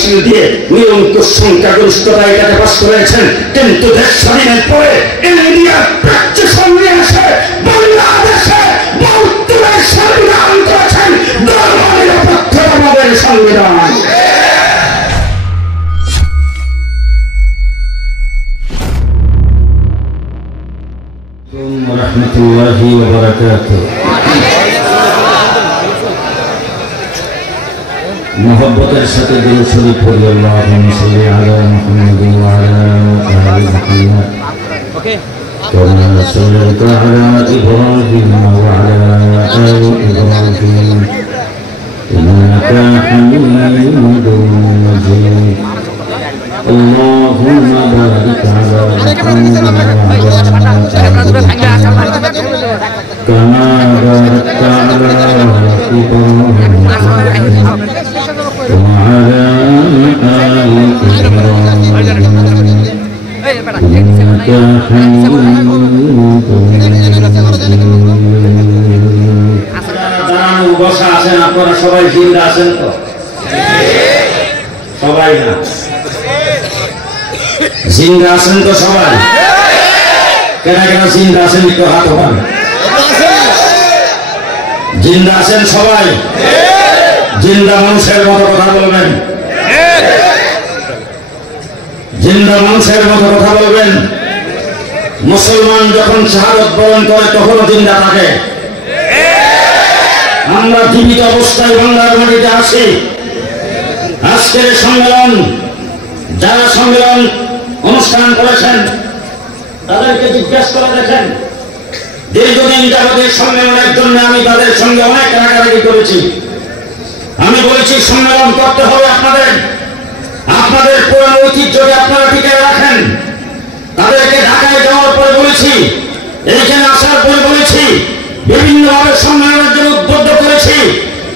মিছিল দিয়ে নিরঙ্কুশ সংখ্যাগরিষ্ঠতা এটাকে পাস করেছেন, কিন্তু দেশ স্বাধীনের পরে ইন্ডিয়ার প্র্যাকটিশন নিয়ে এসে বাংলাদেশে 72 সংবিধান করেছেন ধর্মনিরপেক্ষতাবাদের সংবিধান। রহমতুল্লাহি ওয়া বারাকাতুহু। মোহব্বতের সাথে দুরূদ শরীফ পড়ি। আল্লাহুম্মা সাল্লি আলা মুহাম্মাদ ওয়া আলা আলি মুহাম্মাদ কামা সাল্লাইতা আলা ইব্রাহিম ওয়া আলা আলি ইব্রাহিম ইন্নাকা হামিদুম মাজিদ। اللهم بارك على محمد كما باركت على إبراهيم وعلى آل إبراهيم إنك حميد مجيد। বসা আছেন আপনারা সবাই জিন্দা আছেন তো? সবাই না, জিন্দা আছেন তো সবাই? কেন কেন জিন্দা আছেন একটু হাত ওঠান। জিন্দা আছেন সবাই? জিন্দা মানুষের মতো কথা বলবেন, জিন্দা মানুষের মতো কথা বলবেন। মুসলমান যখন শাহাদাত বরণ করে তখনও জিন্দা থাকে। আমরা জীবিত অবস্থায় বাংলার মাটিতে আছি। আজকের সম্মেলন, যারা সম্মেলন অনুষ্ঠান করেছেন তাদেরকে জিজ্ঞাসা করে দেখেন, দীর্ঘদিন যাবতীয় সম্মেলনের জন্য আমি তাদের সঙ্গে অনেক রাগারাগি করেছি। আমি বলেছি সম্মেলন করতে হবে আপনাদের, আপনাদের পুরনো ঐতিহ্যকে আপনারা টিকে রাখেন। তাদেরকে ঢাকায় যাওয়ার পরে বলেছি, এইখানে আসার পরে বলেছি, বিভিন্নভাবে সম্মেলনের জন্য উদ্বুদ্ধ করেছি,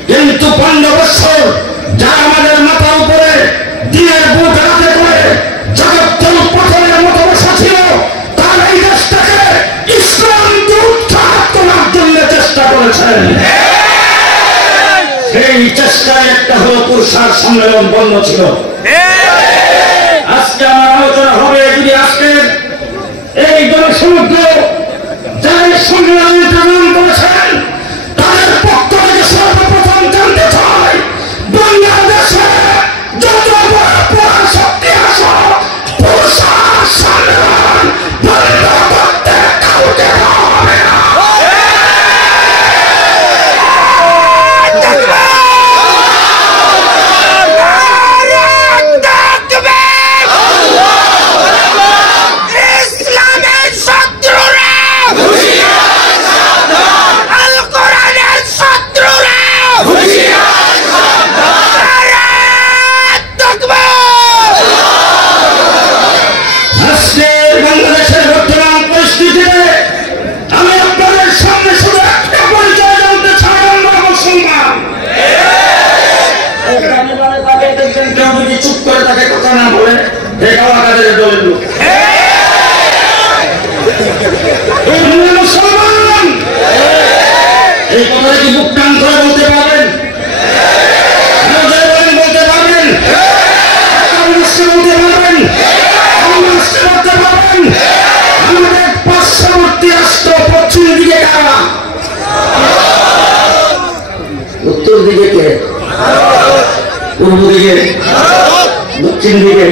কিন্তু 15 বছর যারা আমাদের মাথার উপরে দিনের বুট হাতে করে জগৎ পাথরের মতো বসা ছিল, তার এই দেশটাকে ইসলাম উৎখাত করার জন্য চেষ্টা করেছেন। সেই চেষ্টায় একটা হলো পুরুষার সম্মেলন বন্ধ ছিল। আজকে আমার আলোচনা হবে, যদি আজকে এই জনসমুদ্র যারা সম্মেলনে প্রদান করেছেন তাদের পক্ষ থেকে সর্বপ্রথম জানতে চাই, বাংলাদেশে যত বড় বড় শক্তি আসো পুরুষার সম্মেলন বন্ধ করতে কাউকে হবে না। চুপ করে তাকে কথা না বলে মুসলমান এই কথাটা কি বুক টান করে বলতে পারবেন? বলতে পারবেন? বলতে পারবেন? বলতে পারবেন? আমাদের পার্শ্ববর্তী রাষ্ট্র পশ্চিম দিকে কারা? উত্তর দিকে কে? পূর্ব দিকে? দক্ষিণ দিকে?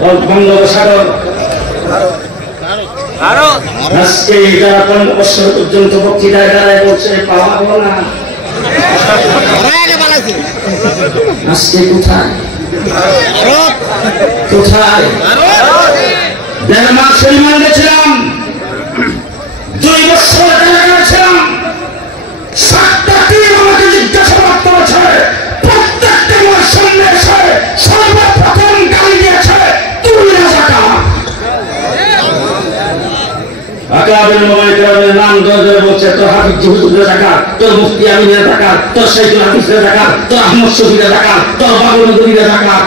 বঙ্গোপসাগর? আজকে যারা 15 বছর পর্যন্ত বক্তৃতায় দাঁড়ায় বলছে পাওয়াবো না, আজকে কোথায়? কোথায়? 1.5 মাস রিমান্ডে ছিলাম, 2 বছর কারাগারে ছিলাম। 7টা টিম আমাকে জিজ্ঞাসাবাদ করেছে, প্রত্যেকটা আমার সামনে এসে সর্বপ্রথম গালি দিয়েছে তুই রাজাকার। আকাবের মোবাইল কেরামের নাম ধরে বলছে তোর হাফিজ হুজুর রাজাকার, তোর মুফতি আমিন রাজাকার, তোর শাইখুল হাদিস রাজাকার, তোর আহমদ শফি রাজাকার, তোর বাবুল নদী রাজাকার।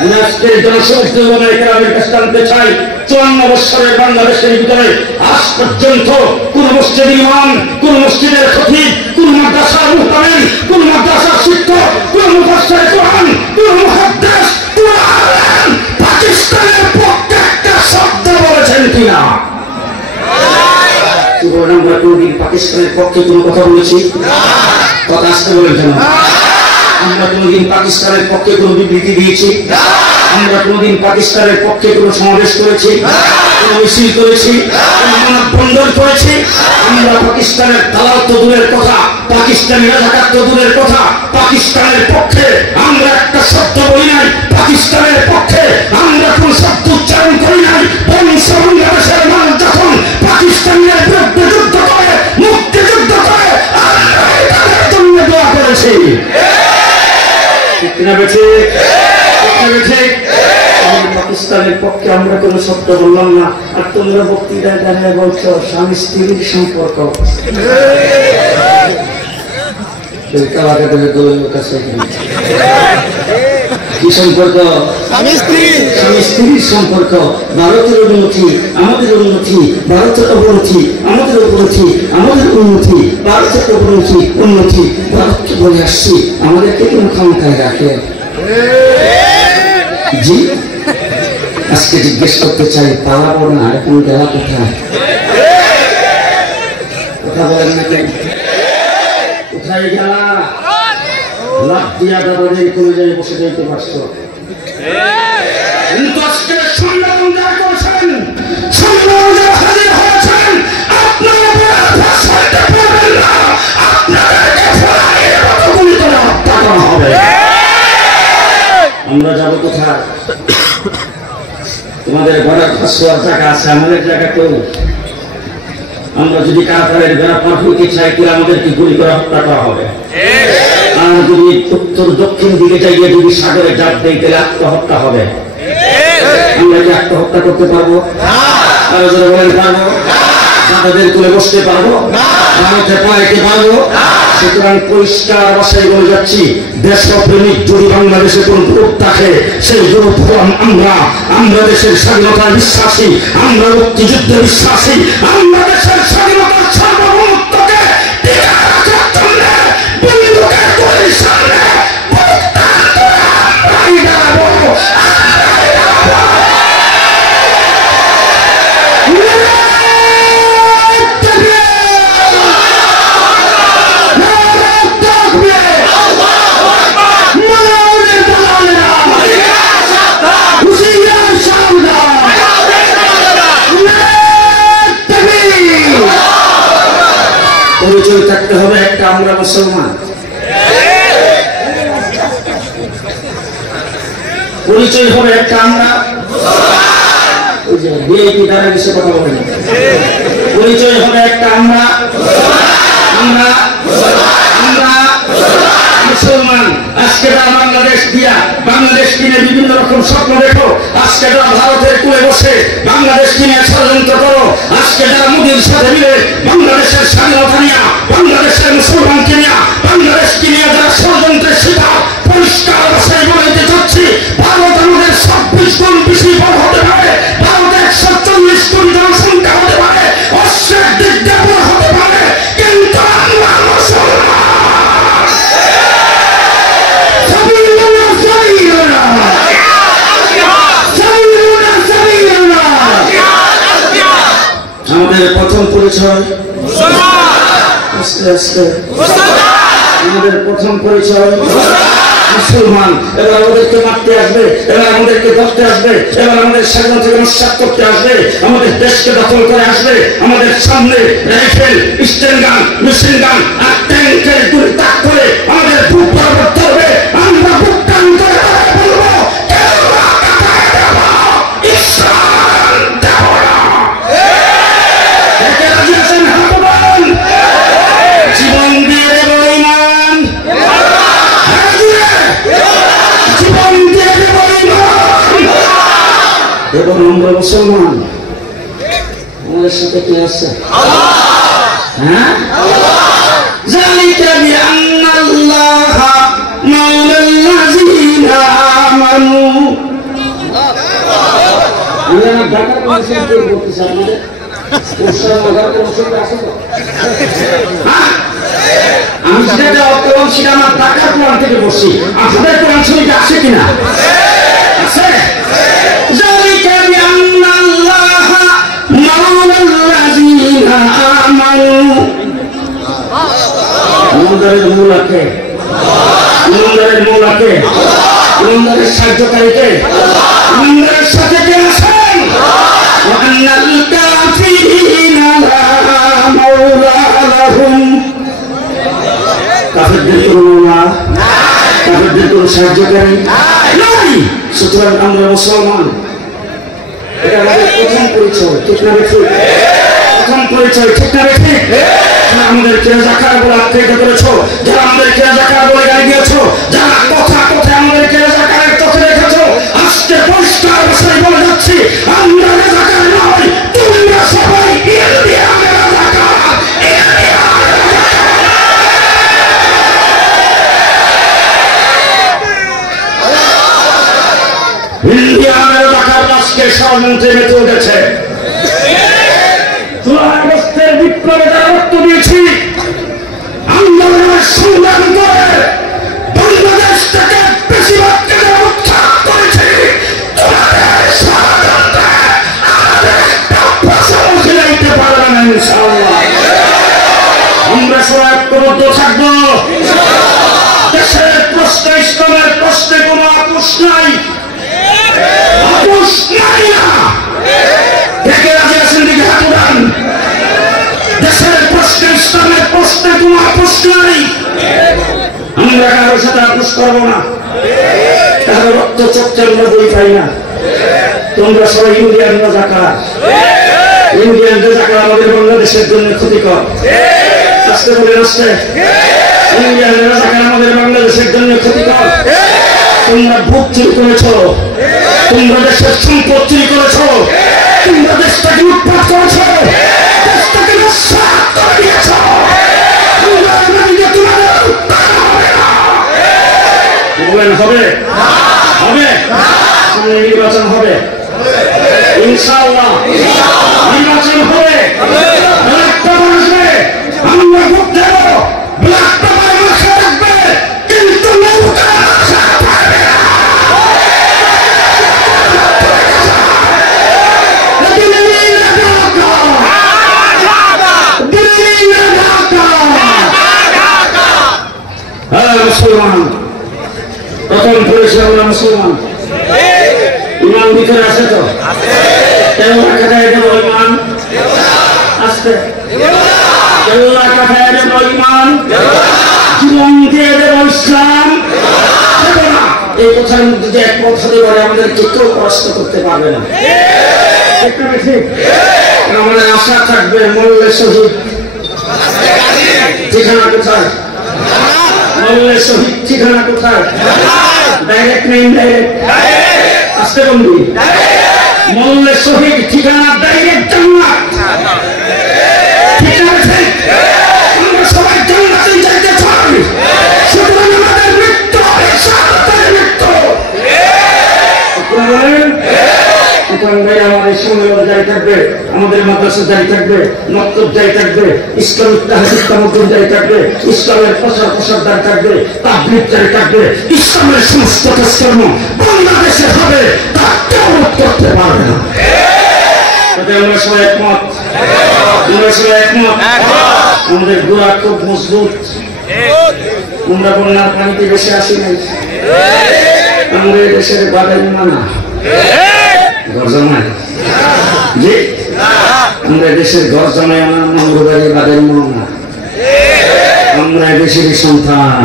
আজকের জনসমুদ্রের কাছে জানতে চাই 54 বছরের বাংলাদেশের ভিতরে আজ পর্যন্ত কোন মসজিদের ইমাম, কোন মসজিদের খতিব, কোন মাদ্রাসার মুহতামিম, কোন মাদ্রাসার শিক্ষক, কোন মুফাসসির কোরআন, কোন মুহাদ্দিস, কোন আলেম পাকিস্তানের পক্ষে একটা শব্দ বলেছেন কিনা? আমরা কোনদিন পাকিস্তানের পক্ষে কোনো কথা বলেছি? কথা আসতে বলেন কেন? আমরা কোনদিন পাকিস্তানের পক্ষে কোনো বিবৃতি দিয়েছি? আমরা কোনদিন পাকিস্তানের পক্ষে কোনো সমাবেশ করেছি, কোনো মিছিল করেছি, কোনো মানববন্ধন করেছি? আমরা পাকিস্তানের দালাল তো দূরের কথা, পাকিস্তানি রাজাকার তো দূরের কথা, পাকিস্তানের পক্ষে আমরা একটা শব্দ বলি নাই, পাকিস্তানের পক্ষে আমরা কোন শব্দ উচ্চারণ করি নাই। বংশ বাংলাদেশের মানুষ যখন পাকিস্তানের বিরুদ্ধে যুদ্ধ করে, মুক্তিযুদ্ধ করে, আমরা তাদের জন্য দোয়া করেছি। পাকিস্তানের পক্ষে আমরা কোন শব্দ বললাম না। আর তোমরা বক্তৃতায় দাঁড়িয়ে বলছো স্বামী স্ত্রীর সম্পর্ক। কি সম্পর্ক? স্বামী স্ত্রীর সম্পর্ক। ভারতের উন্নতি আমাদের উন্নতি, ভারতের অবনতি আমাদের অবনতি, আমাদের উন্নতি ভারতের অবনতি উন্নতি। ভারতকে বলে আসছি আমাদেরকে কোন ক্ষমতায় রাখে? জি, আজকে জিজ্ঞেস করতে চাই, পালাবো না, এখন গেলা কোথায়? কথা বলেন না কেন? কোথায় গেলা? লাভ দিয়া দাদাদের কোনো জায়গায় বসে যাইতে পারছো, কিন্তু আজকে সম্মেলন যারা করছেন, সম্মেলন যারা হাজির হয়েছেন, আপনারা ভাষাতে পারবেন না, আপনাদেরকে ফলাইয়ের মতো গুলি করে হত্যা করা হবে। আমরা যাবো কোথায়? তোমাদের ঘরের ফাঁসোয়ার জায়গা আছে, আমাদের জায়গা তো। আমরা যদি কারাগারের বেড়া পার হইতে চাই, কি আমাদেরকে গুলি করে হত্যা করা হবে। আর যদি উত্তর দক্ষিণ দিকে যাইয়ে যদি সাগরে জাপ দেই, তাহলে আত্মহত্যা হবে। আমরা কি আত্মহত্যা করতে পারবো? আরো যারা বলেন পারবো? তাদের তুলে বসতে পারবো? ভারতে পাইতে পারবো? সুতরাং পরিষ্কার ভাষায় বলে যাচ্ছি, দেশপ্রেমিক যদি বাংলাদেশে কোন গ্রুপ থাকে, সেই গ্রুপ হলাম আমরা। আমরা দেশের স্বাধীনতায় বিশ্বাসী, আমরা মুক্তিযুদ্ধে বিশ্বাসী, আমরা দেশের স্বাধীনতার সার্বভৌমত্বকে টিকে রাখার জন্য বন্দুকের গুলির সামনে আমরাই দাঁড়াবো, আমরাই দাঁড়াবো। পরিচয় থাকতে হবে একটা, আমরা মুসলমান। পরিচয় হবে একটা, আমরা বিআইপি দ্বারা কিছু কথা বলি। পরিচয় হবে একটা, আমরা আমরা আমরা মুসলমান। আজকে যারা বাংলাদেশ দিয়া, বাংলাদেশ কিনে বিভিন্ন রকম স্বপ্ন দেখো, আজকে যারা ভারতের কুলে বসে বাংলাদেশ কিনে ষড়যন্ত্র করো, আজকে যারা মোদীর সাথে মিলে বাংলাদেশের স্বাধীনতা নিয়ে, বাংলাদেশের মুসলমানকে নিয়ে, বাংলাদেশকে নিয়ে যারা ষড়যন্ত্রের শিকার, পরিষ্কার ভাষায় বলতে চাচ্ছি, ভারত আমাদের 26 গুণ বেশি বড় হতে পারে, ভারত 140 কোটি জনসংখ্যা হতে পারে, অশ্বের দিক দিয়ে হতে পারে, কিন্তু আমরা মুসলমান। আমাদের প্রথম পরিচয় আস্তে আস্তে, আমাদের প্রথম পরিচয় মুসলমান। এবার আমাদেরকে মারতে আসবে, এবার আমাদেরকে ধরতে আসবে, এবার আমাদের স্বাধীনতাকে নস্যাৎ করতে আসবে, আমাদের দেশকে দখল করে আসবে। আমাদের সামনে রাইফেল, স্টেন গান, মেশিন গান আর ট্যাঙ্কের গুলি তাক করে আমাদের বুক বরাবর ধরবে। আমরা বুক টান করে বলবো, জীবন দিয়ে দেব ইমান, জীবন দিয়ে দেব ইমান। এবং আমরা মুসলমান, আমাদের সাথে কি আছে? হ্যাঁ, যালিকা বিআন্নাল্লাহা মাওলাল্লাযীনা আমানু আমি আমার ঢাকার কমিশন করতেছি আপনাদের আমি যেটা অর্থ সেটা আমার ঢাকার কোরআন থেকে বসছি। আপনাদের কোরআন শরীফে আছে কিনা? আছে। ইমানদারের মূলাকে, ইমানদারের মূলাকে, ইমানদারের সাহায্যকারীকে, ইমানদারের সাথে কে আছেন? ওয়ান্নাল কাফিরিনা লা মাওলা লাহুম। কাফেরদের কোনো না, কাফেরদের কোনো সাহায্যকারী নাই। সুতরাং আমরা মুসলমান, এটা আমাদের প্রথম পরিচয়, ঠিক না ঠিক? প্রথম পরিচয়, ঠিক না ঠিক? আমাদেরকে রাজাকার বলে আখ্যায়িত করেছো, যারা আমাদেরকে রাজাকার বলে গালি দিয়েছো, যারা কথা কথা আমাদেরকে রাজাকারের চোখে রেখেছো, আজকে পরিষ্কার ভাষায় বলে যাচ্ছি, আমরা রাজাকার নই, তোমরা সবাই ইন্ডিয়ানের রাজাকার। ইন্ডিয়ানের রাজাকার আজকে ষড়যন্ত্রে মেতে উঠেছে। জুলাই আগস্টের বিপ্লবে যারা রক্ত দিয়েছি, আন্দোলনের সংগ্রাম করে বাংলাদেশ থেকে বেশিরভাগকে যারা উৎখাত করেছে, তোমাদের ষড়যন্ত্রে আমাদের একটা ফসল খেলাইতে পারবে না ইনশাআল্লাহ। আমরা সবাই ঐক্যবদ্ধ থাকবো। দেশের প্রশ্ন, ইসলামের প্রশ্নে কোনো আপোষ নাই, আপোষ নাই না। দেখে রাজি আছেন দিকে হাত উঠান। দেশের প্রশ্নে, ইসলামের প্রশ্নে কোনো আপোষ নাই। আমরা কারোর সাথে আপোষ করবো না, কারো রক্ত চোখে আমরা বই পাই না। তোমরা সবাই ইন্ডিয়ান রাজাকার, ইন্ডিয়ান রাজাকার আমাদের বাংলাদেশের জন্য ক্ষতিকর। আসতে বলে আসতে, ইন্ডিয়ান রাজাকার আমাদের বাংলাদেশের জন্য ক্ষতিকর। তোমরা ভোট চুরি করেছ, তোমরা দেশের সম্পদ চুরি করেছ, তোমরা দেশটাকে উৎপাদ করেছ, দেশটাকে নস্বাত করে দিয়েছ। হবে হবে নির্বাচন হবে ইনশাআল্লাহ, নির্বাচন হবে। আমরা ভোট দেব, কিন্তু মুসলমান প্রথম পরিচয় আমরা মুসলমান। ইমান ভিতরে আছে তো? কেল্লা কাটায় দেব ইমান, আসতে কেল্লা কাটায় দেব ইমান, জীবন দিয়ে দেব ইসলাম। এই কথার মধ্যে যে একমত হতে পারে আমাদেরকে কেউ পরাস্ত করতে পারবে না। ঠিক আমাদের আশা থাকবে মরলে শহীদ। ঠিকানা কোথায়? মরলে শহীদ ঠিকানা কোথায়? ডাইরেক্ট না ইনডাইরেক্ট? আসতে বন্ধু, মরলে শহীদ ঠিকানা ডাইরেক্ট জান্নাত। ঠিকানা ঠিক? আমরা সবাই জান্নাতে যাইতে চাই। সুতরাং আমাদের মৃত্যু শাহাদাতের মৃত্যু। আমাদের সম্মেলন জারি থাকবে, আমাদের মাদ্রাসা জারি থাকবে, মক্তব জারি থাকবে, ইসলামিক তাহজিব তামাদ্দুন জারি থাকবে, ইসলামের প্রচার প্রসার জারি থাকবে, তাবলীগ জারি থাকবে। ইসলামের সমস্ত কাজকর্ম বাংলাদেশে হবে, তা কেউ রোধ করতে পারবে না। আমরা সবাই একমত, আমরা সবাই একমত। আমাদের গোড়া খুব মজবুত। আমরা বন্যার পানিতে বেশি আসি নাই। আমাদের দেশের বাদাই মানা ঘর জমায়, জি আমরা দেশের ঘর জমায় আমার মঙ্গলবাড়ি বাদের মহনা। আমরা দেশের সন্তান,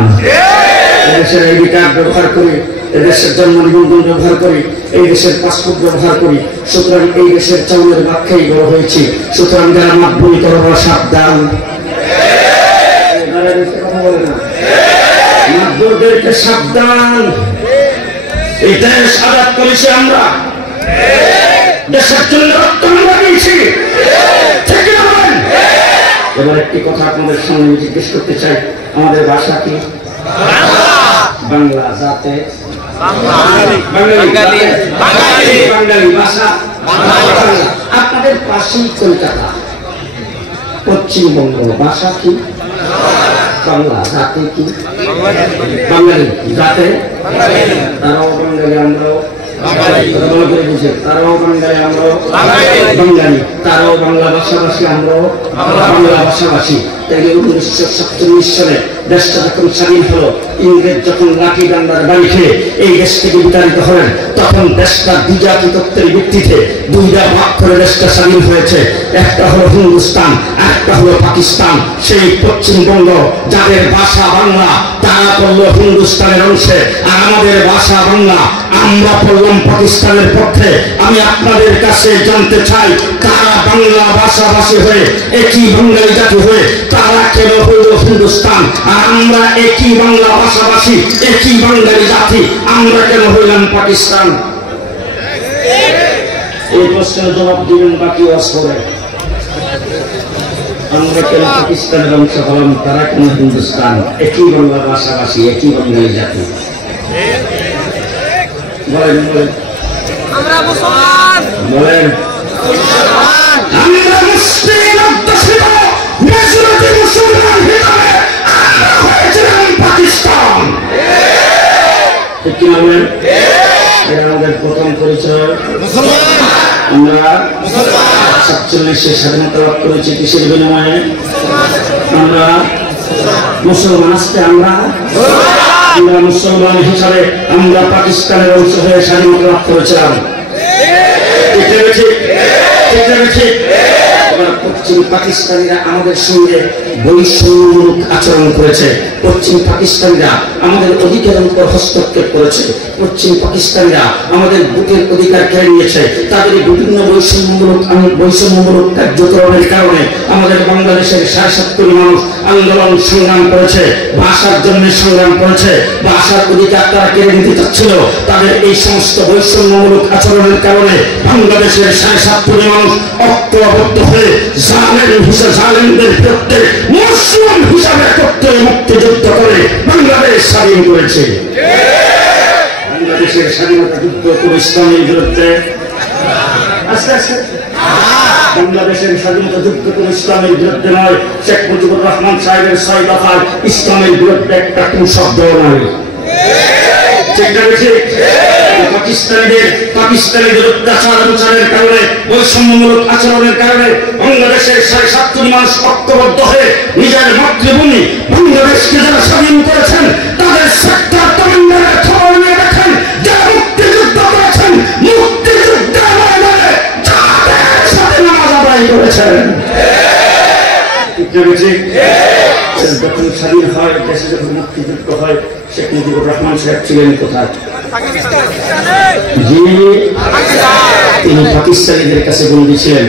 এদেশের আইডি কার্ড ব্যবহার করি, এদেশের জন্ম নিবন্ধন ব্যবহার করি, এই দেশের পাসপোর্ট ব্যবহার করি। সুতরাং এই দেশের চাউলের ভাক্ষাই বড় হয়েছি। সুতরাং যারা মাতবুনি করবো সাবধান, মাতবুরদেরকে সাবধান। এই দেশ আজাদ করেছি আমরা, দেশের জন্য রক্ত আমরা দিয়েছি। এবার একটি কথা আপনাদের সামনে জিজ্ঞেস করতে চাই, আমাদের ভাষা কি? বাংলা। জাতে বাঙালি, বাঙালি ভাষা আপনাদের পাশেই কলকাতা পশ্চিমবঙ্গ ভাষা কি বাংলা জাতি কি বাঙালি জাতে তারাও বাঙালি আমরাও তারাও বাঙালি আমরাও বাঙালি তারাও বাংলা ভাষাভাষী আমরাও বাংলা ভাষাভাষী। তাই 1947 সালে দেশটা যখন স্বাধীন হলো, ইংরেজ যখন লাঠি ডান্ডার বাড়ি খেয়ে এই দেশ থেকে বিতাড়িত হলেন, তখন দেশটা দ্বিজাতি তত্ত্বের ভিত্তিতে দুইটা ভাগ করে দেশটা স্বাধীন হয়েছে। একটা হলো হিন্দুস্তান, একটা হলো পাকিস্তান। সেই পশ্চিমবঙ্গ যাদের ভাষা বাংলা তারা পড়ল হিন্দুস্তানের অংশে, আর আমাদের ভাষা বাংলা আমরা পড়লাম পাকিস্তানের পক্ষে। আমি আপনাদের কাছে জানতে চাই, তারা বাংলা ভাষাভাষী হয়ে একই বাঙালি জাতি হয়ে তারা কেন হইল হিন্দুস্তান, আর আমরা একই বাংলা ভাষাভাষী একই বাঙালি জাতি আমরা কেন হইলাম পাকিস্তান? এই প্রশ্নের জবাব দিবেন বাকি অস্পরে। আমরা কেন পাকিস্তানের অংশ হলাম, তারা কেন হিন্দুস্তান? একই বাংলা ভাষাভাষী একই বাঙালি জাতি। বলেন বলেন আমরা মুসলমান, বলেন আমরা মুসলিম অধ্যুষিত মেজরিটি মুসলমান হিসেবে আমরা হয়েছিলাম পাকিস্তান। ঠিক কিনা বলেন? এটা আমাদের প্রথম পরিচয়। আমরা 47 স্বাধীনতা লাভ করেছি কিসের বিনিময়ে? আমরা মুসলমান। আজকে আমরা মুসলমান হিসাবে আমরা পাকিস্তানের অংশ হয়ে স্বাধীনতা লাভ করেছিলাম। পশ্চিম পাকিস্তানিরা আমাদের সঙ্গে বৈষম্যমূলক আচরণ করেছে। পশ্চিম পাকিস্তানিরা আমাদের অধিকারের উপর হস্তক্ষেপ করেছে। পশ্চিম পাকিস্তানিরা আমাদের বুকের অধিকার কেড়ে নিয়েছে। তাদের বিভিন্ন বৈষম্যমূলক কার্যক্রমের কারণে আমাদের বাংলাদেশের 7.5 কোটি মানুষ আন্দোলন সংগ্রাম করেছে, ভাষার জন্য সংগ্রাম করেছে। ভাষার অধিকার তারা কেড়ে নিতে চাচ্ছিল। তাদের এই সমস্ত বৈষম্যমূলক আচরণের কারণে বাংলাদেশের 7.5 কোটি মানুষ ঐক্যবদ্ধ হয়ে জালেমদের বিরুদ্ধে মুসলিম হিসাবে একত্রে মুক্তিযুদ্ধ করে বাংলাদেশ স্বাধীন করেছে। বাংলাদেশের স্বাধীনতা যুদ্ধ কোন ইসলামের বিরুদ্ধে? আস্তে আস্তে বাংলাদেশের স্বাধীনতা যুদ্ধ কোন ইসলামের বিরুদ্ধে নয়। শেখ মুজিবুর রহমান সাহেবের 6 দফায় ইসলামের বিরুদ্ধে একটা কোন শব্দ নয়। পাকিস্তানিদের অত্যাচারের কারণে বৈষম্যমূলক আচরণের কারণে বাংলাদেশের 7.5 কোটি মানুষ ঐক্যবদ্ধ হয়ে নিজের মাতৃভূমি বাংলাদেশকে যারা স্বাধীন করেছেন তাদের সেক্টর তরুণদের খবর নিয়ে দেখেন, যারা মুক্তিযুদ্ধ করেছেন মুক্তিযুদ্ধের ময়দানে যাদের সাথে নামাজ আদায় করেছেন। যখন স্বাধীন হয়, দেশে যখন মুক্তিযুদ্ধ হয়, শেখ মুজিবুর রহমান সাহেব ছিলেন কোথায়? তিনি পাকিস্তানিদের কাছে বন্দী ছিলেন।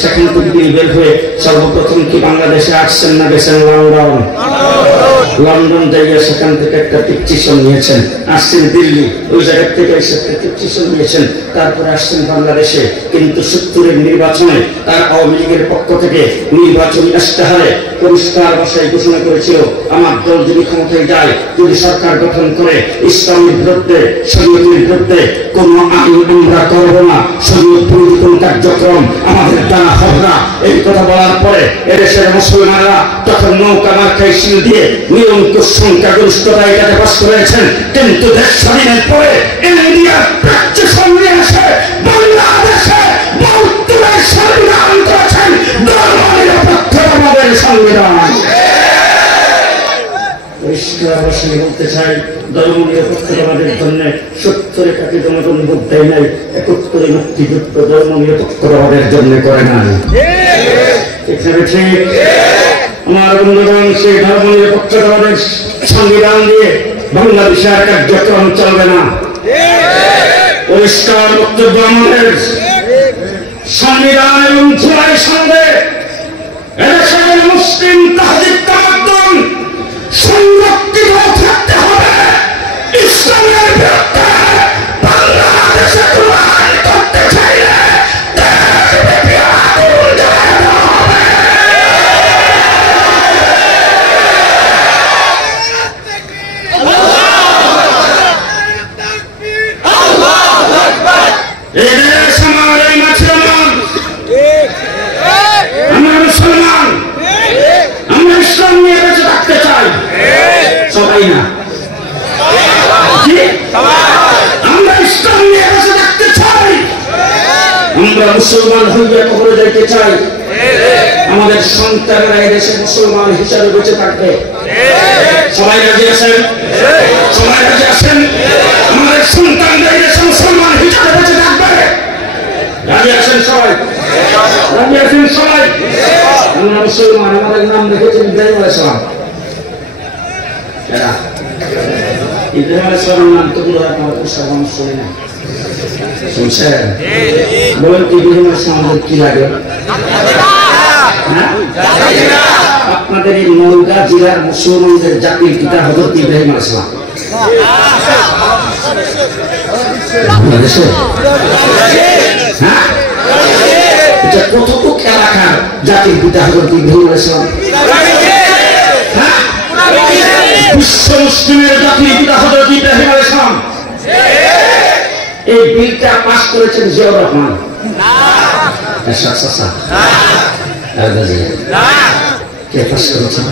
সেখান থেকে তিনি বের হয়ে সর্বপ্রথম কি বাংলাদেশে আসছেন না গেছেন লন্ডন জায়গায়? সেখান থেকে একটা পিকচিশন নিয়েছেন। আসছেন দিল্লি, ওই জায়গা থেকে পিকচিশন নিয়েছেন। তারপরে আসছেন বাংলাদেশে। কিন্তু 70-এর নির্বাচনে তার আওয়ামী লীগের পক্ষ থেকে নির্বাচনী ইশতেহারে পরিষ্কার ভাষায় ঘোষণা করেছিল, আমার দল যদি ক্ষমতায় যায়, যদি সরকার গঠন করে, ইসলামের বিরুদ্ধে শরীয়তের বিরুদ্ধে কোন আইন আমরা করবো না, শরীয়ত বিরোধী কোন কার্যক্রম আমাদের দ্বারা হবে না। এই কথা বলার পরে এদেশের মুসলমানরা তখন নৌকা মার্কায় শিল দিয়ে নিরঙ্কুশ সংখ্যাগরিষ্ঠতা এটাতে বাস করেছেন। কিন্তু দেশ স্বাধীনের পরে ইন্ডিয়ার প্র্যাকটিশন নিয়ে এসে বাংলাদেশে বৌদ্ধদের সংবিধান করেছেন ধর্মনিরপেক্ষতাবাদের সংবিধান। পরিষ্কার ভাষায় বলতে চাই, ধর্মনিরপেক্ষতাবাদের জন্য 70 টাকা জনগণ ভোট দেয় নাই, 71 মুক্তিযুদ্ধ ধর্মনিরপেক্ষতাবাদের জন্য করে নাই। এখানে ঠিক আমার বন্ধুগণ, সেই ধর্মনিরপেক্ষতাবাদের সংবিধান দিয়ে বাংলাদেশে আর কার্যক্রম চলবে না। পরিষ্কার বক্তব্য আমাদের। সংবিধান এবং জুলাইয়ের সঙ্গে এদেশের মুসলিম তাহজিব তামাদ্দুন সংরক্ষিত থাকতে হবে। ইসলামের বিরুদ্ধে বাংলাদেশে কোরআন করতে চাইলে দেশব্যাপী আগুন জ্বালাতে হবে। এই আমরা মুসলমান হইয়া কবরে যাইতে চাই, আমাদের সন্তানেরা এই দেশে মুসলমান হিসাবে বেঁচে থাকবে। সবাই রাজি আছেন? সবাই রাজি আছেন? আমাদের সন্তানরা এই দেশে মুসলমান হিসাবে বেঁচে থাকবে। রাজি আছেন সবাই? রাজি আছেন সবাই? আমরা মুসলমান, আমাদের নাম দেখেছেন ইব্রাহিম আলাইহিস সালাম। ইব্রাহিম আলাইহিস সালামের নাম তো বলে আপনারা মুসলমান শুনে না, শুনছেন? বলেন কি ইব্রাহিম আলাইহিস সালামের কি লাগে? আপনাদের এই নওগাঁ জেলার মুসলমানদের জাতির পিতা হযরত ইব্রাহিম আলাইহিস সালাম। বাংলাদেশে এটা কতটুক এলাকার জাতির পিতা হযরত ইব্রাহিম আলাইহিস সালাম? বিশ্ব মুসলিমের জাতির পিতা হযরত ইব্রাহিম আলাইহিস সালাম। এই বিলটা পাস করেছেন জিয়াউর রহমান। কে পাস করেছেন?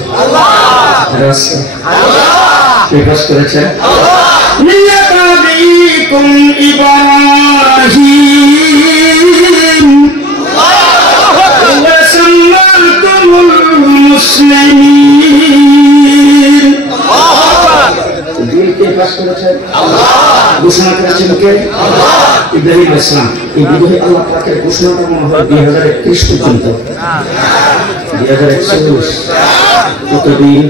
কে পাস করেছেন? ইব্রাহিম মুসলিমিন। বিলকে পাস করেছেন ঘোষণা করেছেন কে? ইব্রাহিম আলাইহিস সালাম। এই বিধি আল্লাহ পাকের ঘোষণাটা মনে হয় 2031 পর্যন্ত, 2041 কতদিন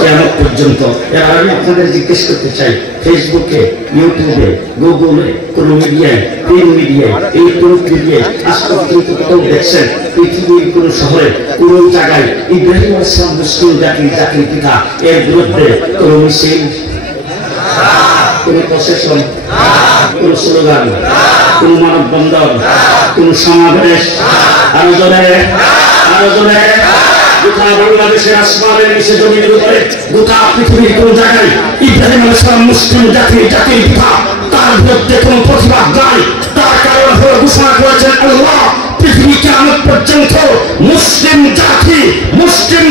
কিয়ামত পর্যন্ত। এর আমি আপনাদের জিজ্ঞেস করতে চাই, ফেসবুকে, ইউটিউবে, গুগলে, কোন মিডিয়ায়, প্রিন্ট মিডিয়ায়, ইলেকট্রনিক মিডিয়ায় আজ পর্যন্ত কোথাও দেখছেন পৃথিবীর কোন শহরে কোন জায়গায় ইব্রাহিম আলাইহিস সালাম মুসলিম জাতির পিতা এর বিরুদ্ধে কোন মিছিল, কোন প্রসেশন, কোন স্লোগান, কোন মানববন্ধন, কোন সমাবেশ? আরো জোরে গোটা বাংলাদেশের আসমানের নিচে জমিনের উপরে গোটা পৃথিবীর কোন জায়গায় ইব্রাহিম আলাইহিস সালাম মুসলিম জাতির পিতা তার বিরুদ্ধে কোন প্রতিবাদ নাই। তার কারণ হলো ঘোষণা করেছেন আল্লাহ পৃথিবী কিয়ামত পর্যন্ত মুসলিম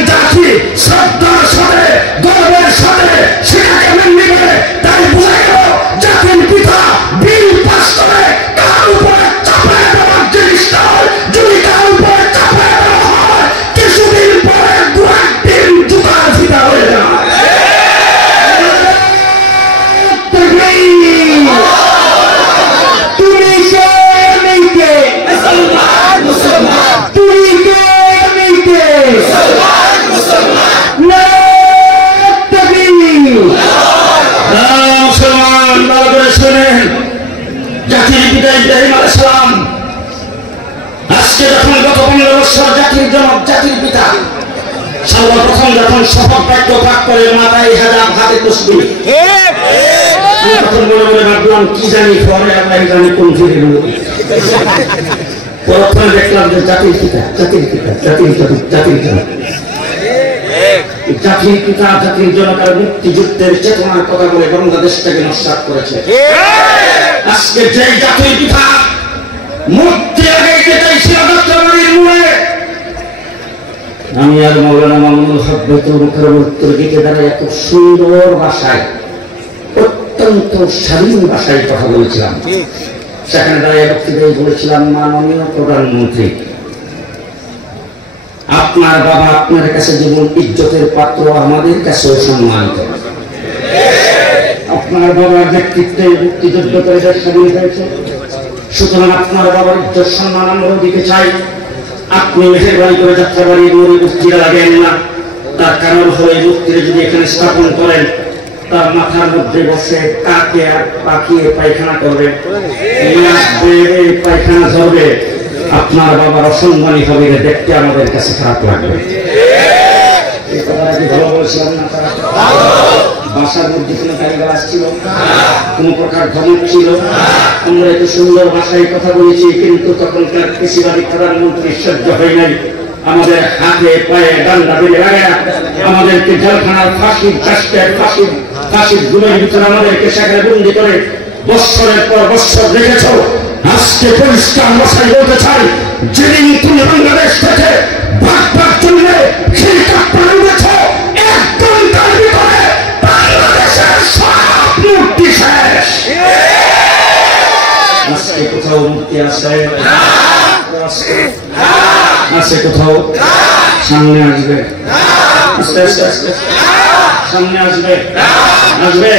জাতি শ্রদ্ধার সাথে গর্বের সাথে সেটাকে মেনে নেবে। তাই বোঝা গেল জাতির পিতা বিল পাস করে কার উপরে চাপায় দেওয়ার জিনিস নয়। যদি কার উপরে চাপায় দেওয়া হয় কিছুদিন পরে গুড়ার দিন জুতার ফিতা হয়ে যায়। তুমি কে নেইকে তুমি কে নেইকে মুসলমান ভালো করে শোনেন। জাতির পিতা ইব্রাহিম আলাইহিস সালাম আজকে যখন গত 15 বছর জাতির জনক জাতির পিতা সর্বপ্রথম যখন শপথ বাক্য পাঠ করে মাথায় হেজাব হাতে তসবিহ, আমি তখন মনে মনে ভাবলাম কি জানি পরে আল্লাহ জানি কোন ফিরে গেল। প্রথমে দেখলাম যে জাতির পিতা জাতির জনতার মুক্তিযুদ্ধের চেতনার কথা বলে বাংলাদেশটাকে নস্যাৎ করেছে। আজকে যে জাতির পিতা মুক্তি লাগাইতে চাইছিল যাত্রাবাড়ির মোড়ে, আমি আর মাওলানা মামুনুল হক বেতুল মুখের উত্তর দিকে দাঁড়ায় খুব সুন্দর ভাষায়, অত্যন্ত শালীন ভাষায় কথা বলেছিলাম। সেখানে দাঁড়িয়ে বক্তৃতায় বলেছিলাম, মাননীয় প্রধানমন্ত্রী, আপনার বাবা আপনার কাছে যেমন ইজ্জতের পাত্র আমাদের কাছেও সম্মানিত। আপনার বাবার ব্যক্তিত্বে মুক্তিযুদ্ধ করে দেশ স্বাধীন হয়েছে, সুতরাং আপনার বাবার ইজ্জত সম্মান আমরাও দিতে চাই। আপনি মেহেরবানি করে যাত্রাবাড়ির মোড়ে মূর্তিটা লাগেন না। তার কারণ হলো এই মূর্তিটা যদি এখানে স্থাপন করেন তার মাথার মধ্যে বসে কাকে আর পাকিয়ে পায়খানা করবে, পায়খানা ঝরবে, আপনার বাবার অসম্মানী হবে, দেখতে আমাদের কাছে খারাপ লাগবে। এই কথাটা কি ভালো বলেছিলাম না? ভাষার মধ্যে কোনো গালিগালাজ ছিল, কোন প্রকার ধমক ছিল? আমরা এত সুন্দর ভাষায় কথা বলেছি, কিন্তু তখনকার কৃষিবাদী প্রধানমন্ত্রী সহ্য হয় নাই। আমাদের হাতে পায়ে ডান্ডা বেঁধে লাগা আমাদেরকে জেলখানার ফাঁসির গুমের ভিতরে আমাদেরকে সেখানে বন্দি করে বৎসরের পর বৎসর রেখেছ। আজকে পরিষ্কার ভাষায় বলতে চাই, যেদিন তুমি বাংলাদেশ থেকে ভাগ চললে সেই কাপড় উঠেছ, একদম তার ভিতরে বাংলাদেশের সব মূর্তি শেষ। আজকে কোথাও মুক্তি আছে? আছে কোথাও? সামনে আসবে, আস্তে আস্তে আস্তে সামনে আসবে, আসবে।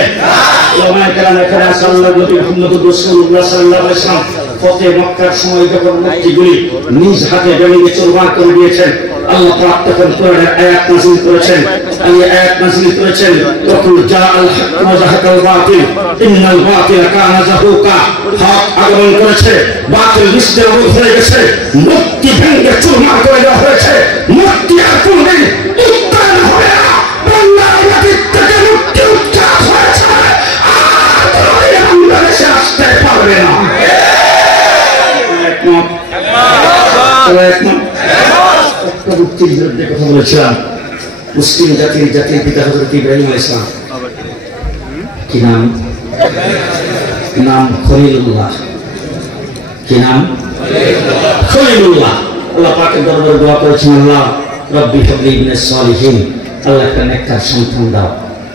ওলামায়ে কেরাম এখানে আছে। আল্লাহর নবী মুহাম্মদ রাসূলুল্লাহ সাল্লাল্লাহু আলাইহি ওয়াসাল্লাম ফতে মক্কার সময় যখন মূর্তিগুলি নিজ হাতে ভেঙে চুরমার করে দিয়েছেন, আল্লাহ পাক তখন কোরআনের আয়াত নাযিল করেছেন। এই আয়াত নাযিল করেছেন, ওয়াকুল জাআল হক ওয়া যাহাকাল বাতিল ইন্নাল বাতিলা কানা যাহুকা। হক আগমন করেছে, বাতিল নিশ্চয় হয়ে গেছে, মূর্তি ভেঙে চুরমার করে দেওয়া হয়েছে। মূর্তি আর কোনদিন উত্তরণ হবে না। বাংলার মাটির থেকে মূর্তি উৎখাত হয়েছে, আর বাংলাদেশে আসতে পারবে না। মুক্তির বিরুদ্ধে কথা বলেছিলাম। মুসলিম জাতির পিতা হযরত ইব্রাহিম আলাইহিস সালাম, কি নাম? নাম খলিলুল্লাহ। কি নাম? খলিলুল্লাহ। আল্লাহ পাকের দরবারে দোয়া করেছেন, আল্লাহ রব্বি হাবলি মিনাস সালিহিন, আল্লাহ একটা নেককার সন্তান দাও।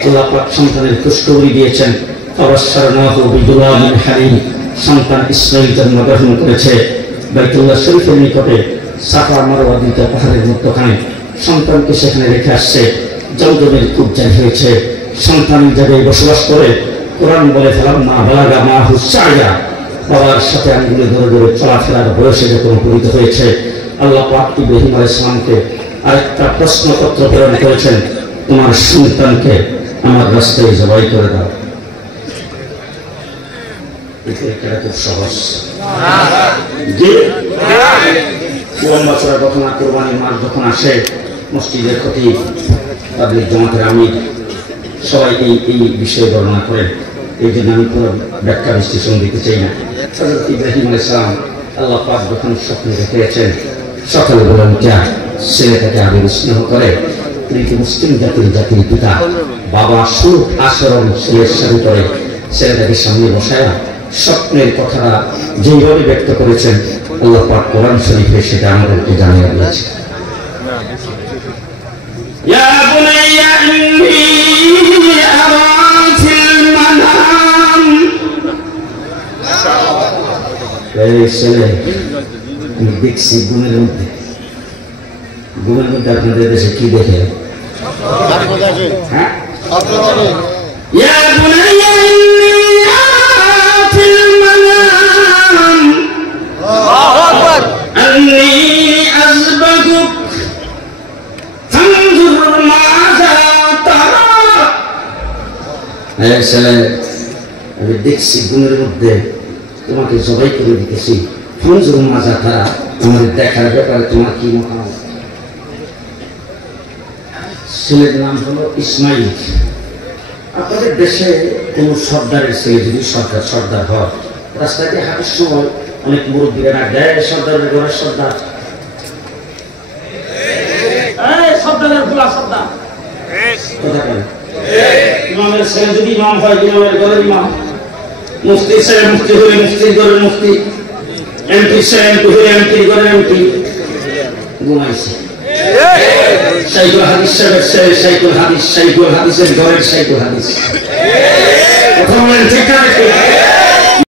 আল্লাহ পাক সন্তানের খুশখবরি দিয়েছেন। ফাবাশশারনাহু বিগুলামিন হালিম, সন্তান ইসমাঈল জন্মগ্রহণ করেছে বাইতুল্লাহ শরীফের নিকটে সাফা মারওয়া দুইটা পাহাড়ের মধ্যখানে। সন্তানকে সেখানে রেখে আসছে। জমজমের খুব জারি হয়েছে। সন্তান জায়গায় বসবাস করে কোরআন বলে ফালাম্মা বালাগা মাহু সা'য়া, বাবার সাথে আঙ্গুলে ধরে ধরে চলাফেরার বয়সে যখন উপনীত হয়েছে, আল্লাহ পাক ইব্রাহিম আলাইহিস সালামকে আরেকটা প্রশ্নপত্র প্রেরণ করেছেন, তোমার সন্তানকে আমার রাস্তায় জবাই করে দাও। এটা খুব সহজ। লম্বা চড়া ঘটনা, কোরবানির মাস যখন আসে, মসজিদের খতিব, তাবলীগ জামাতের আমির সবাই এই বিষয়ে বর্ণনা করেন। এই জন্য আমি কোনো ব্যাখ্যা বিশ্লেষণ দিতে চাই না। হযরত ইব্রাহিম আলাইহিস সালাম আল্লাহ পাক যখন স্বপ্নে দেখেছেন, সকালে বলেন যা ছেলেটাকে আদর স্নেহ করে। তিনি কি মুসলিম জাতির পিতা, বাবা সুখ আচরণ ছেলের সাথে করে ছেলেটাকে সামনে বসায় স্বপ্নের কথাটা যেভাবে ব্যক্ত করেছেন, আল্লাহ পাক কোরআন শরীফে সেটা আমাদেরকে জানিয়ে দিয়েছে। ইয়া বুনাইয়া ইন্নী আরা ফিল মানাম, এই ছেলে আমি দেখছি ঘুমের মধ্যে। ঘুমের মধ্যে আপনাদের দেশে কি দেখে? হ্যাঁ, ইয়া বুনাইয়া ইন্নী আমি দেখছি ঘুমের মধ্যে তোমাকে জবাই করে দিতেছি। ফঞ্জুর মাজা তারা, আমাদের দেখার ব্যাপারে তোমার কি মতামত? ছেলের নাম হলো ইসমাইল। আপনাদের দেশে কোন সর্দারের ছেলে যদি সর্দার হয়, রাস্তাতে হাঁটার সময় অনেক মুরব্বীরা ডাক দেয়, সর্দারের ঘরের সর্দার, সর্দারের গোলা সর্দার। কথা বলে ইমামের ছেলে যদি ইমাম হয়, ইমামের ঘরের ইমাম। মুফতি ছেলে মুফতি হলে মুফতির ঘরের মুফতি। এমপি ছেলে এমপি হলে এমপির ঘরের এমপি। ঘুমাইছে শাইখুল হাদিস সাহেবের ছেলে শাইখুল হাদিসের ঘরের শাইখুল হাদিস। কথা বলেন ঠিক না?